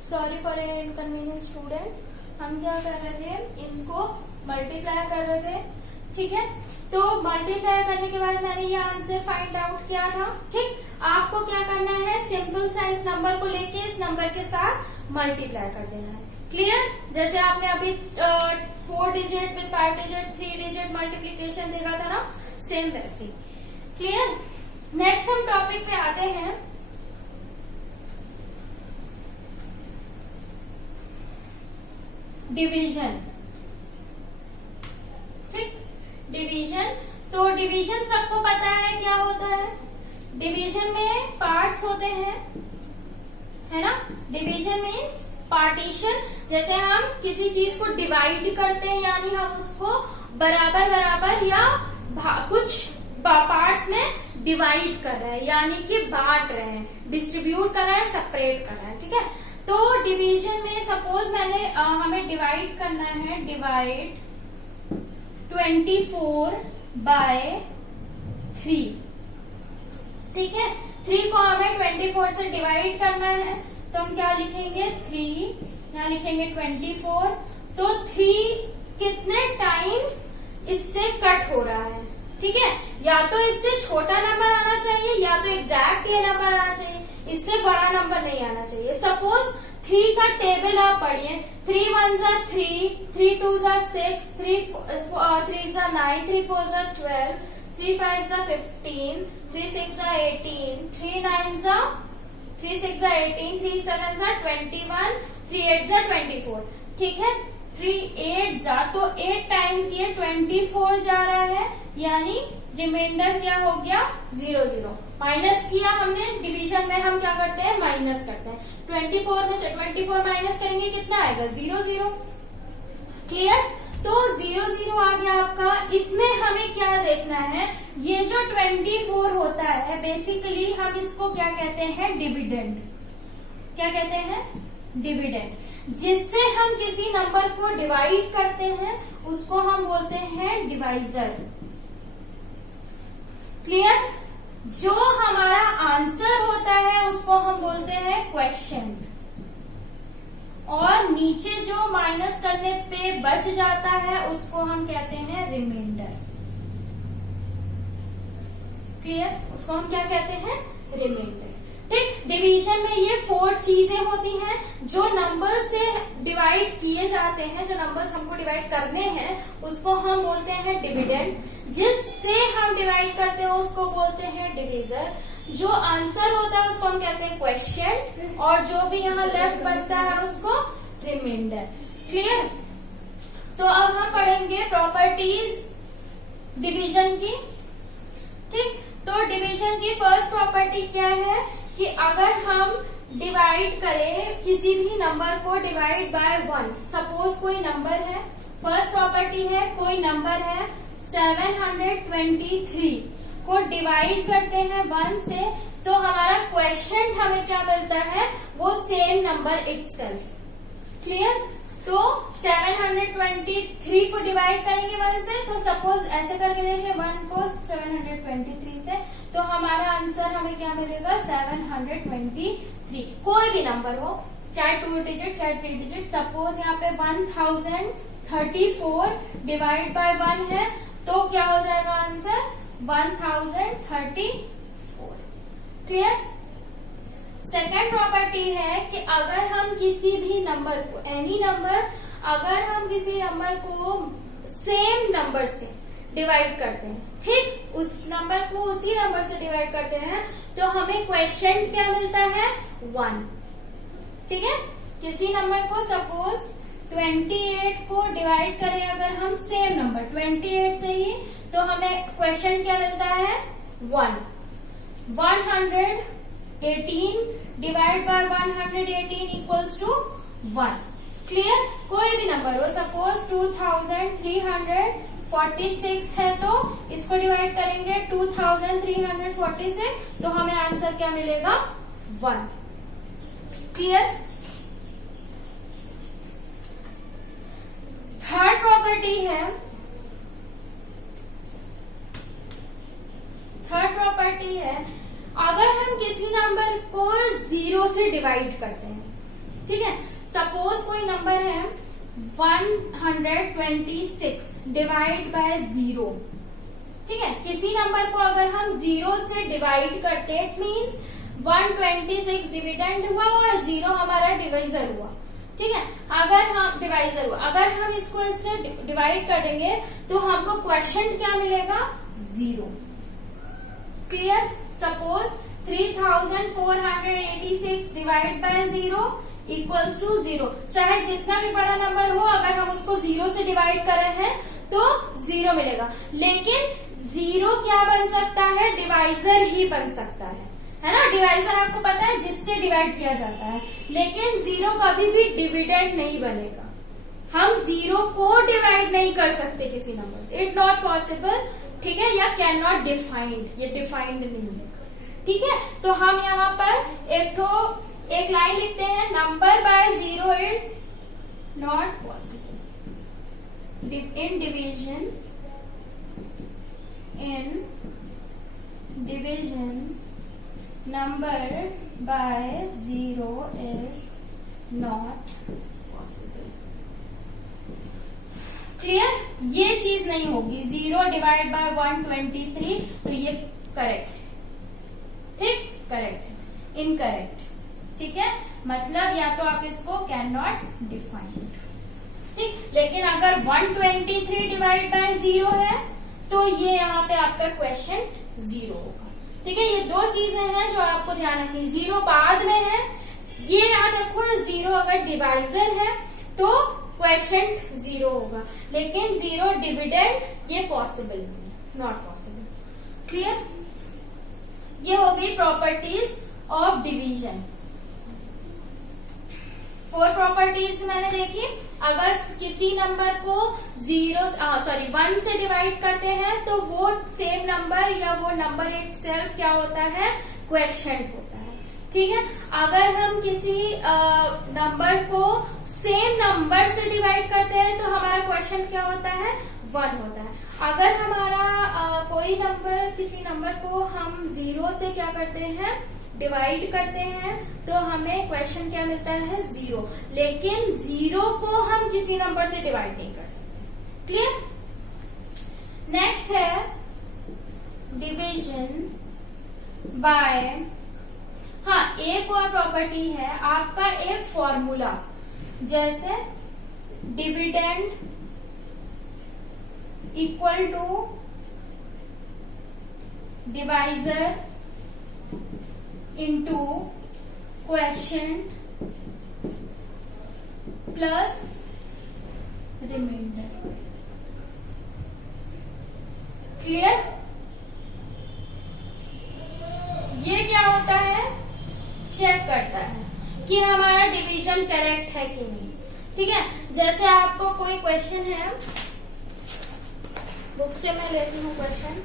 Sorry for inconvenience students. हम क्या कर रहे थे, इसको मल्टीप्लाई कर रहे थे, ठीक है। तो मल्टीप्लाई करने के बाद मैंने ये आंसर फाइंड आउट किया था, ठीक। आपको क्या करना है, सिंपल सा इस नंबर को लेके इस नंबर के साथ मल्टीप्लाई कर देना है। क्लियर? जैसे आपने अभी 4 digit with 5 digit 3 digit multiplication देखा था ना, सेम वैसे। क्लियर? नेक्स्ट हम टॉपिक पे आते हैं। डिवीजन, ठीक। डिवीजन, तो डिवीजन सबको पता है क्या होता है। डिवीजन में पार्ट्स होते हैं, है ना। Division means partition. जैसे हम किसी चीज को डिवाइड करते हैं, यानी हम उसको बराबर बराबर या कुछ पार्ट्स में डिवाइड कर रहे हैं, यानी कि बांट रहे हैं, डिस्ट्रीब्यूट कर रहे हैं, सेपरेट कर रहे हैं, ठीक है। तो डिवीजन में सपोज मैंने हमें डिवाइड करना है, डिवाइड 24 बाय 3, ठीक है। 3 को हमें 24 से डिवाइड करना है, तो हम क्या लिखेंगे, 3, यहाँ लिखेंगे 24। तो 3 कितने टाइम्स इससे कट हो रहा है, ठीक है। या तो इससे छोटा नंबर आना चाहिए, या तो एग्जैक्ट ये नंबर आना चाहिए, इससे बड़ा नंबर नहीं आना चाहिए। सपोज 3 का टेबल आप पढ़िए, 3 1 3, 3 2 6, 3 3 9, 3 4 12, 3 5 15, 3 6 18, 3 9 3 6 18, 3 7 21, 3 8 24, ठीक है। 3 8 तो 8 टाइम्स ये 24 जा रहा है, यानी रिमाइंडर क्या हो गया, 0 0। माइनस किया हमने, डिवीजन में हम क्या करते हैं, माइनस करते हैं। 24 में से 24 माइनस करेंगे, कितना आएगा, 0 0। क्लियर? तो 0 0 आ गया आपका। इसमें हमें क्या देखना है, ये जो 24 होता है, बेसिकली हम इसको क्या कहते हैं, डिविडेंड। क्या कहते हैं, डिविडेंड। जिससे हम किसी नंबर को डिवाइड करते हैं, उसको हम बोलते हैं डिवाइजर। क्लियर? जो हमारा आंसर होता है उसको हम बोलते हैं क्वेश्चन, और नीचे जो माइनस करने पे बच जाता है उसको हम कहते हैं रिमाइंडर। क्लियर? उसको हम क्या कहते हैं, रिमाइंडर, ठीक। डिवीजन में ये 4 चीजें होती हैं जो नंबर से डिवाइड किए जाते हैं। जो नंबर्स हमको डिवाइड करने हैं उसको हम बोलते हैं डिविडेंड। जिससे हम डिवाइड करते हैं उसको बोलते हैं डिवीजर। जो आंसर होता है उसको हम कहते हैं क्वेश्चन, और जो भी यहाँ लेफ्ट बचता है उसको रिमाइंडर। क्लियर? तो अब हम पढ़ेंगे प्रॉपर्टीज डिवीजन की, ठीक। तो डिवीजन की फर्स्ट प्रॉपर्टी क्या है कि अगर हम डिवाइड करें किसी भी नंबर को, डिवाइड बाय 1, सपोज कोई नंबर है, फर्स्ट प्रॉपर्टी है, कोई नंबर है 723 को डिवाइड करते हैं 1 से, तो हमारा क्वेश्चन हमें क्या मिलता है, वो सेम नंबर इटसेल्फ। क्लियर? तो 723 को डिवाइड करेंगे 1 से, तो सपोज ऐसे करके देखिए, 1 को 723 से, तो हमारा आंसर हमें क्या मिलेगा, 723। कोई भी नंबर हो, चाहे 2 डिजिट चाहे 3 डिजिट। सपोज यहाँ पे 1034 डिवाइड बाय 1 है, तो क्या हो जाएगा आंसर, 1034। क्लियर? सेकेंड प्रॉपर्टी है कि अगर हम किसी भी नंबर को, एनी नंबर, अगर हम किसी नंबर को सेम नंबर से डिवाइड करते हैं, ठीक, उस नंबर को उसी नंबर से डिवाइड करते हैं, तो हमें क्वेश्चन क्या मिलता है, 1, ठीक है। किसी नंबर को सपोज 28 को डिवाइड करें अगर हम सेम नंबर 28 से ही, तो हमें क्वेश्चन क्या मिलता है, 1। 118 divide by 118 equals to 1। Clear? कोई भी नंबर हो, सपोज 2346 है, तो इसको डिवाइड करेंगे 2346, तो हमें आंसर क्या मिलेगा, 1। क्लियर? थर्ड प्रॉपर्टी है, अगर हम किसी नंबर को 0 से डिवाइड करते हैं, ठीक है, सपोज कोई नंबर है 126 डिवाइड बाय 0, ठीक है, किसी नंबर को अगर हम 0 से डिवाइड करते हैं इट मीन्स 126 डिविडेंड हुआ और 0 हमारा डिवाइजर हुआ, ठीक है, अगर हम इसको इससे डिवाइड कर देंगे तो हमको क्वेश्चन क्या मिलेगा, 0। Clear, suppose 3486 divide by 0 equals to 0। चाहे जितना भी बड़ा नंबर हो, अगर हम उसको 0 से डिवाइड कर रहे हैं तो 0 मिलेगा, लेकिन 0 क्या बन सकता है, डिवाइजर ही बन सकता है ना। डिवाइजर आपको पता है जिससे डिवाइड किया जाता है, लेकिन 0 कभी भी डिविडेंड नहीं बनेगा। हम 0 को डिवाइड नहीं कर सकते किसी नंबर से, इट नॉट पॉसिबल, ठीक है, या कैन नॉट डिफाइंड, ये डिफाइंड नहीं है, ठीक है। तो हम यहाँ पर एक लाइन लिखते हैं, number by 0 is not possible in division number by 0 is not possible। Clear, ये चीज नहीं होगी, 0 डिवाइड बाय 123, तो ये करेक्ट है, ठीक, करेक्ट है, इनकरेक्ट, ठीक है, मतलब या तो आप इसको कैन नॉट डिफाइन, ठीक, लेकिन अगर 123 डिवाइड बाय 0 है तो ये यहाँ पे आपका क्वेश्चन 0 होगा, ठीक है। ये दो चीजें हैं जो आपको ध्यान रखनी, 0 बाद में है, ये याद रखो, 0 अगर डिवाइजर है तो क्वेश्चन 0 होगा, लेकिन 0 डिविडेंड ये पॉसिबल नहीं, नॉट पॉसिबल। क्लियर, ये हो गई प्रॉपर्टीज ऑफ डिवीजन। 4 प्रॉपर्टीज मैंने देखी, अगर किसी नंबर को 1 से डिवाइड करते हैं तो वो सेम नंबर या वो नंबर इटसेल्फ क्या होता है, क्वेश्चन होता है, ठीक है। अगर हम किसी नंबर को सेम नंबर से डिवाइड करते हैं तो हमारा क्वेश्चन क्या होता है, 1 होता है। अगर हमारा कोई नंबर, किसी नंबर को हम 0 से क्या करते हैं, डिवाइड करते हैं, तो हमें क्वेश्चन क्या मिलता है, 0, लेकिन 0 को हम किसी नंबर से डिवाइड नहीं कर सकते। क्लियर, नेक्स्ट है डिवीजन बाय, हाँ, एक और प्रॉपर्टी है आपका, एक फॉर्मूला, जैसे dividend equal to divisor into quotient plus remainder. Clear, ये क्या होता है, चेक करता है कि हमारा डिवीजन करेक्ट है कि नहीं, ठीक है। जैसे आपको कोई क्वेश्चन है, बुक से मैं लेती हूँ क्वेश्चन,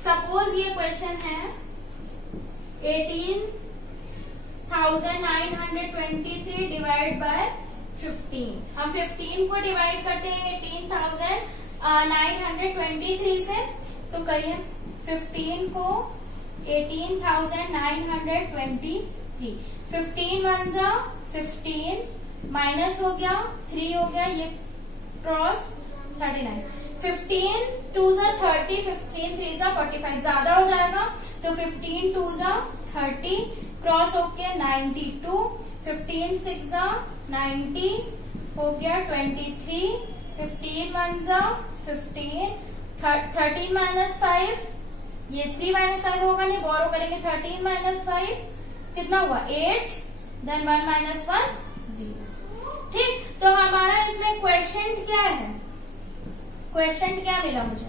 सपोज ये क्वेश्चन है 18,923 डिवाइड बाय 15। हम 15 को डिवाइड करते हैं 18,923 से, तो करिए 15 को 18,923, 15 1 जा 15, माइनस हो गया 3 हो गया, ये क्रॉस 39, 15 2 जा 30, 15 3 जा 45, ज्यादा हो जाएगा तो 15 2 जा 30, क्रॉस होके 92, 15 6 जा 90 हो गया 23, 15 1 जा 15, 13 माइनस 5, ये 3 माइनस 5 होगा नहीं, बोरो करेंगे 13 माइनस 5 कितना हुआ 8, देन 1 माइनस 1 0। ठीक, तो हमारा इसमें क्वेश्चन क्या है, क्वेश्चन क्या मिला मुझे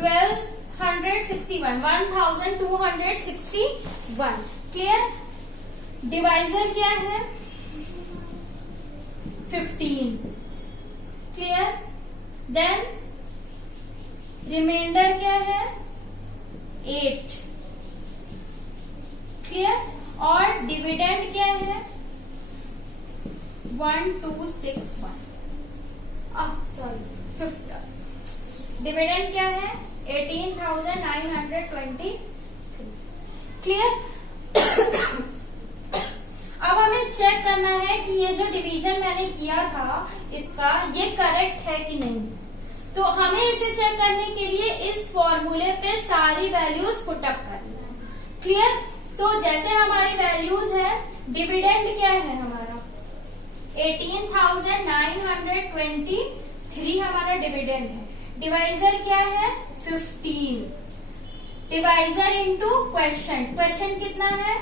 1261, 1261। क्लियर, डिवाइजर क्या है 15। क्लियर, देन रिमाइंडर क्या है 8। क्लियर, और डिविडेंड क्या है 1261, सॉरी डिविडेंड क्या है 18,923। क्लियर, अब हमें चेक करना है कि ये जो डिवीजन मैंने किया था इसका, ये करेक्ट है कि नहीं। तो हमें इसे चेक करने के लिए इस फॉर्मूले पे सारी वैल्यूज पुटअप करनी है। क्लियर? तो जैसे हमारी वैल्यूज है, डिविडेंड क्या है हमारा 18,923 हमारा डिविडेंड है। डिवाइजर क्या है 15। डिवाइजर इनटू क्वेश्चन, क्वेश्चन कितना है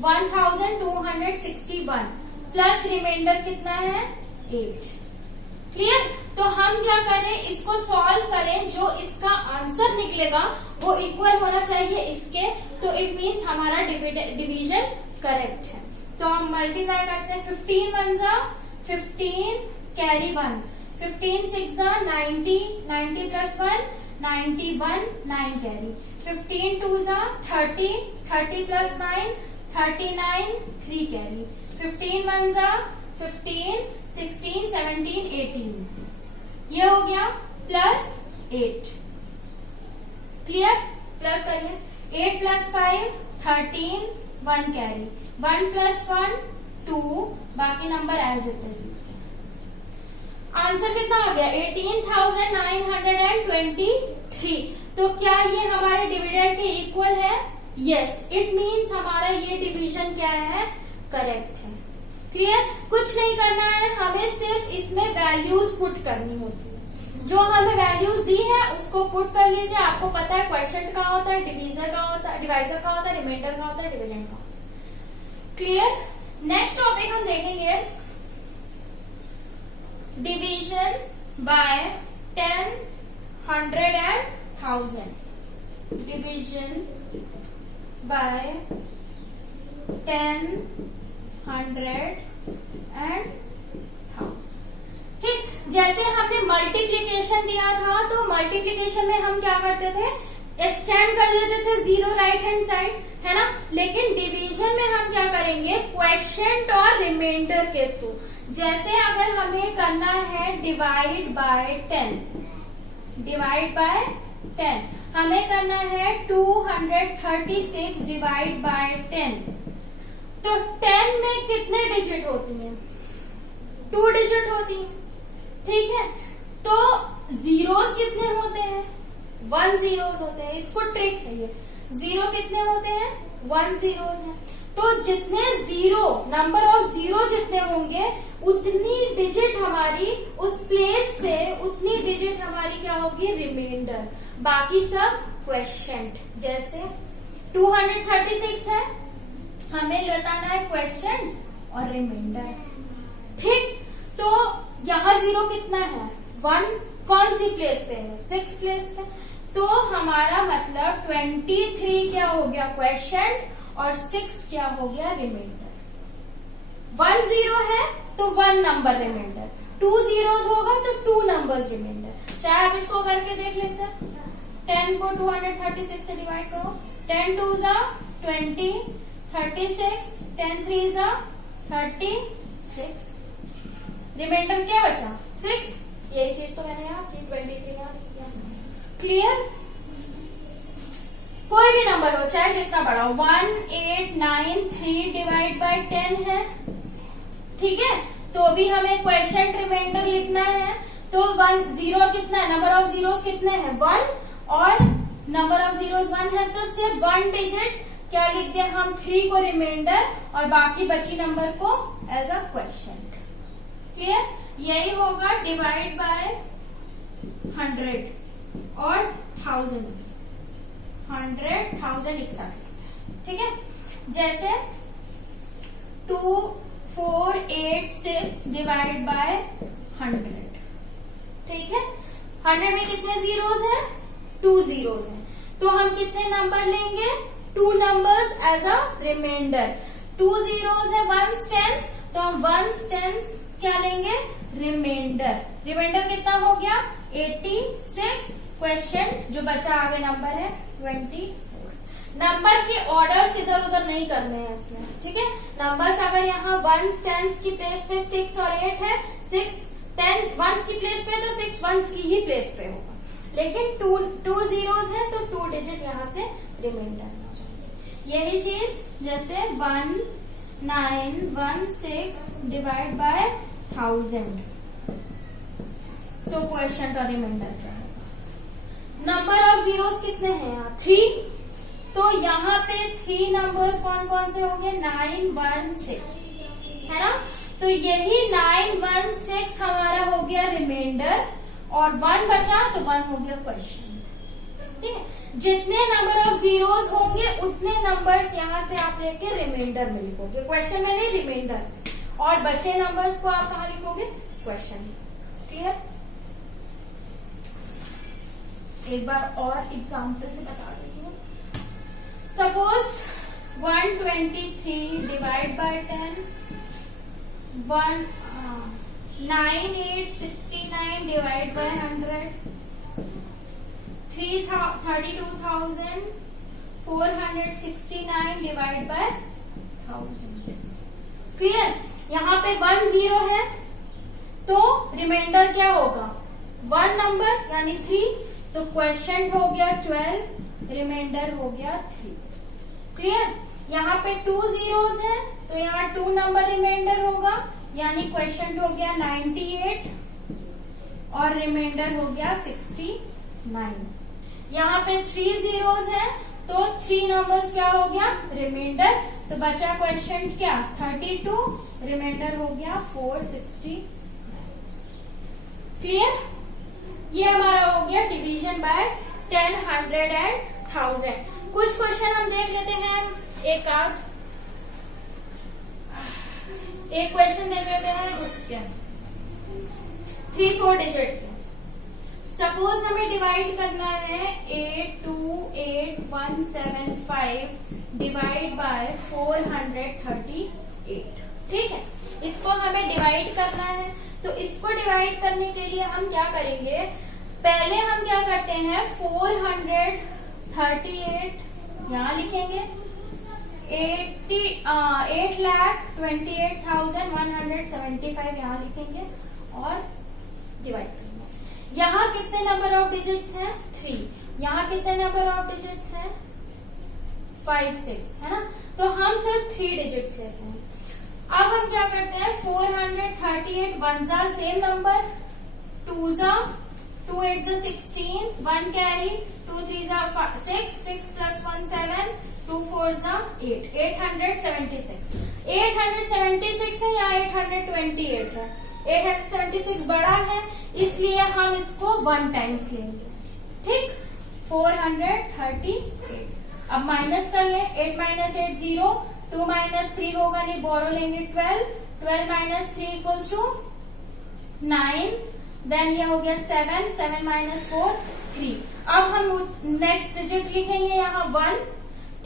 1261 प्लस रिमाइंडर कितना है 8। क्लियर? तो हम क्या करें, इसको सॉल्व करें, जो इसका आंसर निकलेगा वो इक्वल होना चाहिए इसके, तो इट मीन्स हमारा डिवीजन करेक्ट है। तो हम मल्टीप्लाई करते हैं, 15 1 जा 15 कैरी 1, 15 6 जा 90, 90 प्लस 1 91 9 कैरी, 15 2 जा 30, 30 प्लस 9 39 3 कैरी, 15 1 जा 15 16 17 18, ये हो गया प्लस 8। क्लियर? प्लस करिए, 8 प्लस 5 13 1 कैरी, 1 प्लस 1 2, बाकी number as it is. Answer कितना आ गया 18,923। तो क्या ये हमारे डिविडेंड के इक्वल है? यस, इट मीन्स हमारा ये डिवीजन क्या है करेक्ट है। क्लियर? कुछ नहीं करना है, हमें सिर्फ इसमें वैल्यूज पुट करनी होती है। जो हमें वैल्यूज दी है उसको पुट कर लीजिए। आपको पता है क्वेश्चन का होता है, डिवीजर का होता है, डिवाइजर का होता है, रिमाइंडर का होता है, डिविडेंड का। क्लियर? नेक्स्ट टॉपिक हम देखेंगे division bye 10, 100 and 1000। Division bye 10, 100 and 1000। ठीक, जैसे हमने मल्टीप्लीकेशन दिया था, तो मल्टीप्लीकेशन में हम क्या करते थे, एक्सटेंड कर देते थे जीरो राइट हैंड साइड, है ना। लेकिन डिवीजन में हम क्या करेंगे, क्वेश्चन और रिमाइंडर के थ्रू। जैसे अगर हमें करना है डिवाइड बाय 10, डिवाइड बाय 10 हमें करना है 236 डिवाइड बाय 10। तो 10 में कितने डिजिट होती हैं? 2 डिजिट होती है। ठीक है, तो जीरोस कितने होते हैं? 1 जीरोस होते हैं। इसको ट्रिक है ये। जीरो कितने होते हैं? 1 जीरोस हैं। तो जितने जीरो, नंबर ऑफ जीरो जितने होंगे उतनी डिजिट हमारी उस प्लेस से, उतनी डिजिट हमारी क्या होगी रिमाइंडर, बाकी सब क्वेश्चन। जैसे 236 है, हमें बताना है क्वेश्चन और रिमाइंडर। ठीक, तो यहाँ जीरो कितना है 1, कौन सी प्लेस पे है 6 प्लेस पे। तो हमारा मतलब 23 क्या हो गया क्वेश्चन और 6 क्या हो गया रिमाइंडर। 1 जीरो है तो 1 नंबर रिमाइंडर, 2 जीरोस होगा तो 2 नंबर्स रिमाइंडर। चाहे आप इसको करके देख लेते हैं, 10 को 236 से डिवाइड करो, 10 2 जा 20, 36, 10 3 जा 36, रिमाइंडर क्या बचा 6। यही चीज तो मैंने यहाँ की 23 यहाँ किया। क्लियर? कोई भी नंबर हो, चाहे जितना बड़ा हो, 1893 डिवाइड बाय 10 है। ठीक है, तो भी हमें क्वेश्चन रिमाइंडर लिखना है। तो 1 जीरो कितना है, नंबर ऑफ जीरोस कितने हैं 1, और नंबर ऑफ जीरोस 1 है, तो सिर्फ 1 डिजिट क्या लिख दिया हम 3 को रिमाइंडर और बाकी बची नंबर को एज अ क्वेश्चन। क्लियर? यही होगा डिवाइड बाय 100 और 1000, 100 1000 एक साथ। ठीक है, जैसे 2486 डिवाइड बाय 100। ठीक है, 100 में कितने जीरोस हैं 2 जीरोस हैं। तो हम कितने नंबर लेंगे 2 numbers as a remainder. 2 zeros है 1 टेंस, तो हम 1 टेंस क्या लेंगे रिमाइंडर। रिमाइंडर कितना हो गया 86। क्वेश्चन जो बचा आगे नंबर है 24। नंबर के ऑर्डर्स इधर उधर नहीं करने हैं इसमें। ठीक है, नंबर्स अगर यहाँ 1 टेंस की प्लेस पे 6 और 8 है, 6 टेंस 1 की प्लेस पे तो 6 1 की ही प्लेस पे होगा। लेकिन 2 जीरोस है तो 2 डिजिट यहाँ से रिमाइंडर हो जाएंगे। यही चीज जैसे 1916 डिवाइड बाय 1000, तो क्वेश्चन का रिमाइंडर क्या है? नंबर ऑफ जीरोस कितने हैं यहाँ? 3। तो यहाँ पे 3 नंबर्स कौन कौन से होंगे? 916 है ना। तो यही 916 हमारा हो गया रिमाइंडर, और 1 बचा तो 1 हो गया क्वेश्चन। ठीक है, जितने नंबर ऑफ जीरोस होंगे उतने नंबर्स यहाँ से आप लेके रिमाइंडर में लिखोगे, क्वेश्चन में नहीं, रिमाइंडर। और बचे नंबर्स को आप कहाँ लिखोगे? क्वेश्चन में। क्लियर? एक बार और एग्जाम्पल से बता देती हूँ। Suppose 123 divide by 10, 9869 divide by 100, 32,469 divide by 1000। Clear? यहाँ पे 1 0 है, तो रिमाइंडर क्या होगा? 1 नंबर यानी 3, तो क्वेश्चन हो गया 12, रिमाइंडर हो गया 3। क्लियर? यहाँ पे 2 zeros है, तो यहाँ 2 नंबर रिमाइंडर होगा, यानी क्वेश्चन हो गया 98 और रिमाइंडर हो गया 69। यहाँ पे 3 zeros है, तो 3 नंबर्स क्या हो गया? रिमाइंडर। तो बचा क्वेश्चन क्या? 32, रिमाइंडर हो गया 460। क्लियर? ये हमारा हो गया डिवीजन बाय 10, 100 एंड 1000। कुछ क्वेश्चन हम देख लेते हैं, एक क्वेश्चन देख लेते हैं उसके 3-4 डिजिट के। सपोज हमें डिवाइड करना है 828175 डिवाइड बाय 438। ठीक है, इसको हमें डिवाइड करना है। तो इसको डिवाइड करने के लिए हम क्या करेंगे? पहले हम क्या करते हैं? 438 यहाँ लिखेंगे, 8,28,175 यहाँ लिखेंगे और डिवाइड करेंगे। यहाँ कितने नंबर ऑफ डिजिट्स हैं? 3। यहाँ कितने नंबर ऑफ डिजिट्स हैं? 5, 6 है ना। तो हम सिर्फ 3 डिजिट्स लेते हैं। अब हम क्या करते हैं? 438 1 जा सेम नंबर, 2 जा 2 8 जा 16, 1 कैरी, 2 3 जा 6, 6 + 1 7, 2 4 जा 8, 876 है या 828 है? 876 बड़ा है, इसलिए हम इसको 1 टाइम्स लेंगे। ठीक, 438। अब माइनस कर लें, 8 - 8 0, 2 - 3 होगा नहीं, बोरो लेंगे 12, 12 - 3 = 9, देन ये हो गया 7, 7 - 4 3। अब हम नेक्स्ट डिजिट लिखेंगे यहाँ 1।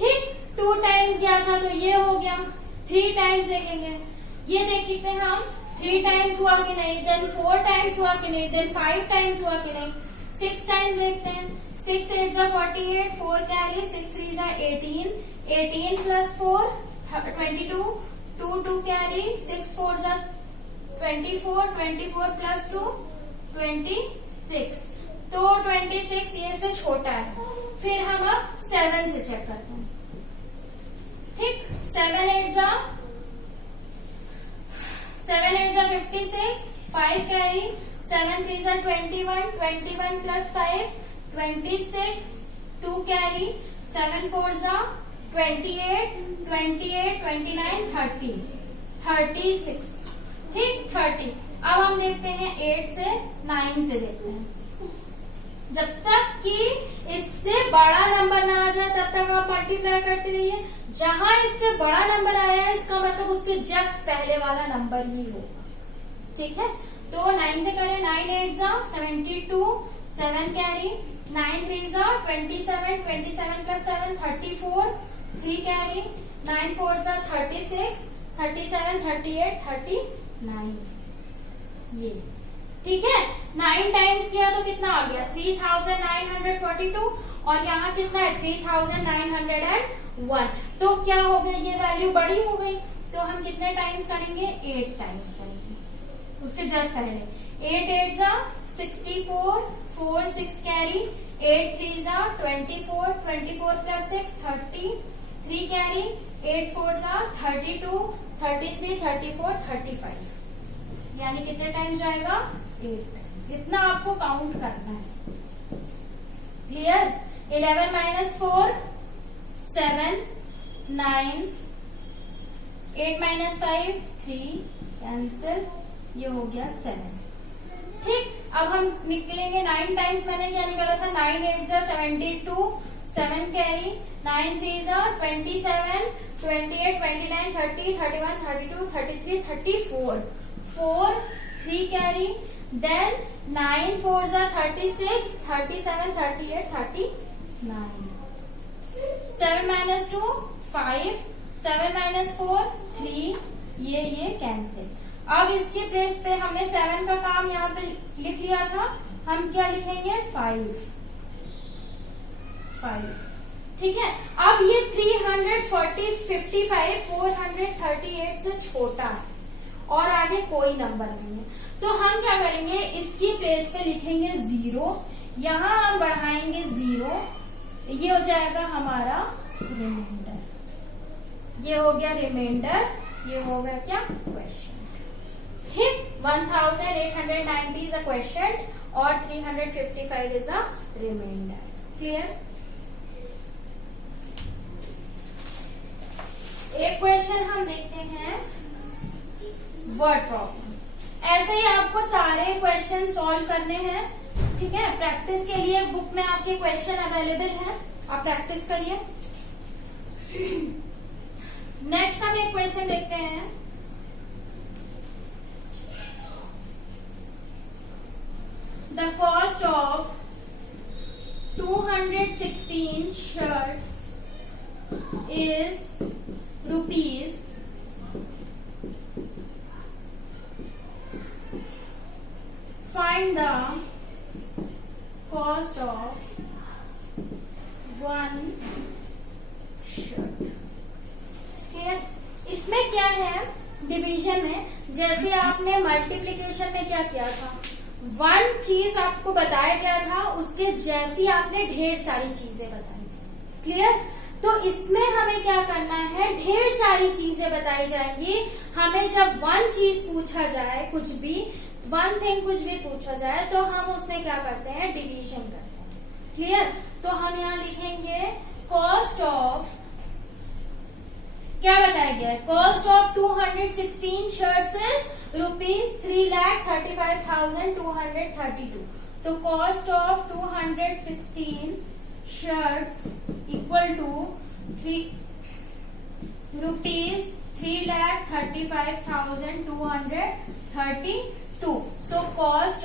ठीक, 2 टाइम्स गया था तो ये हो गया, 3 टाइम्स देखेंगे, ये देखते हैं हम 3 टाइम्स हुआ कि नहीं, देन 4 टाइम्स हुआ कि नहीं, देन 5 टाइम्स हुआ कि नहीं, 6 टाइम्स देखते हैं। 6 8 जा 48, 4 कैरी, 6 3 जा 18, 18 + 4 22, 2 2 कैरी, 6 4 जा 24, 24 + 2 26। तो 26 ये से छोटा है। फिर हम अब 7 से चेक करते हैं। ठीक, 7 8 जा 56, 5 कैरी, 7 3 जा 21, 21 + 5 26, 2 कैरी, 7 4 जा 28, 28 29 30 36। ठीक, 30। अब हम देखते हैं 8 से 9 से देखते हैं। जब तक कि इससे बड़ा नंबर ना आ जाए तब तक आप मल्टीप्लाई करते रहिए। जहां इससे बड़ा नंबर आया है इसका मतलब उसके जस्ट पहले वाला नंबर ही होगा। ठीक है, तो 9 से करें, 9 8 जा 72, 7 कैरी, 9 3 जा 27, 27 + 7 34, 3 कैरी, 9 4 जा 36, 37 38 39। ये ठीक है, 9 टाइम्स किया तो कितना आ गया? 3942। और यहाँ कितना है? 3901। तो क्या हो गया? ये वैल्यू बड़ी हो गई, तो हम कितने टाइम्स करेंगे? 8 टाइम्स करेंगे। उसके जस्ट पहले 8 8 जा 64, 4 6 कैरी, 8 3 जा 24, 24 + 6 30, 3 कैरी, 8 4 32, 33, 34, 35, यानी कितने टाइम्स जाएगा? 8 टाइम्स। इतना आपको काउंट करना है। क्लियर? 11 माइनस 4 7, 9, 8 माइनस 5 3, कैंसिल, ये हो गया 7। ठीक, अब हम निकलेंगे 9 टाइम्स। मैंने क्या निकाला था? 9 8 72, 7 carry, 9 3 27, 28 29 30 31 32 33 34, 4 3 carry, then 9 4 36, 37 38 39, 7 minus 2 5, 7 minus 4 3, ये कैंसिल। अब इसके प्लेस पे हमने 7 का काम यहाँ पे लिख लिया था, हम क्या लिखेंगे? 5। ठीक है। अब ये 340 55 438 से छोटा है और आगे कोई नंबर नहीं है, तो हम क्या करेंगे? इसकी प्लेस पे लिखेंगे 0, यहां हम बढ़ाएंगे 0, ये हो जाएगा हमारा रिमाइंडर। ये हो गया रिमाइंडर, ये हो गया क्या? क्वेश्चन। ठीक, 1890 इज अ क्वेश्चन और 355 इज अ रिमाइंडर। क्लियर? एक क्वेश्चन हम देखते हैं, वर्ड प्रॉब्लम। ऐसे ही आपको सारे क्वेश्चन सॉल्व करने हैं। ठीक है, प्रैक्टिस के लिए बुक में आपके क्वेश्चन अवेलेबल है, आप प्रैक्टिस करिए। नेक्स्ट हम एक क्वेश्चन देखते हैं। The cost of 216 shirts is rupees 'Find the cost of one shirt'। Clear? इसमें क्या है? डिवीजन में, जैसे आपने मल्टीप्लीकेशन में क्या किया था, 1 चीज आपको बताया गया था, उसके जैसी आपने ढेर सारी चीजें बताई थी। क्लियर? तो इसमें हमें क्या करना है? ढेर सारी चीजें बताई जाएंगी। हमें जब 1 चीज पूछा जाए, कुछ भी 1 थिंग कुछ भी पूछा जाए, तो हम उसमें क्या करते हैं? डिवीजन करते हैं। क्लियर? तो हम यहाँ लिखेंगे कॉस्ट ऑफ, क्या बताया गया है? Cost of 216 shirts is rupees 3,35,232। तो cost of 216 shirts equal to rupees 3,35,232. So cost